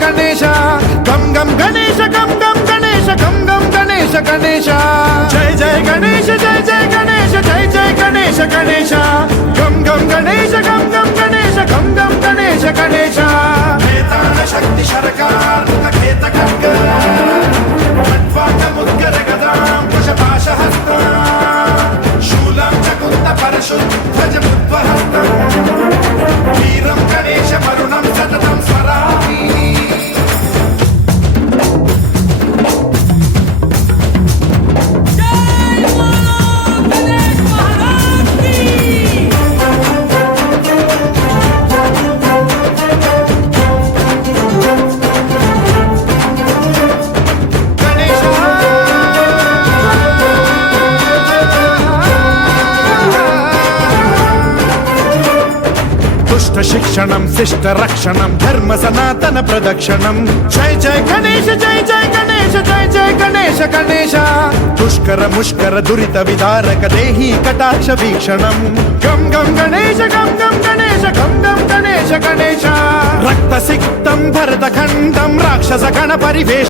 गणेश गम गम गणेश गम गम गणेश गम गम गणेश गणेश जय जय गणेश जय जय गणेश जय जय गणेश गणेश गम गम गणेश गम गम गणेश गम गम गणेश गणेश वेदान शक्ति शरकार खेत खड्ग खट्वाक मुद्गर गदां कुशपाश हस्ता शूलां चकुन्द परशु ध्वज मुद्वहस्तं वीरं गणेश वरुणं सततं स्मरामि शिक्षणं शिष्ट रक्षणं धर्म सनातन प्रदक्षिणं जय जय गणेश जय जय गणेश जय जय गणेश गणेश दुष्कर मुष्कर दुरित विदारक देहि कटाक्ष वीक्षणं गम गम गणेश गम गम गणेश गम गम गणेश गणेश रक्त सिक्तं भरत खंडं राक्षस गण परिवेश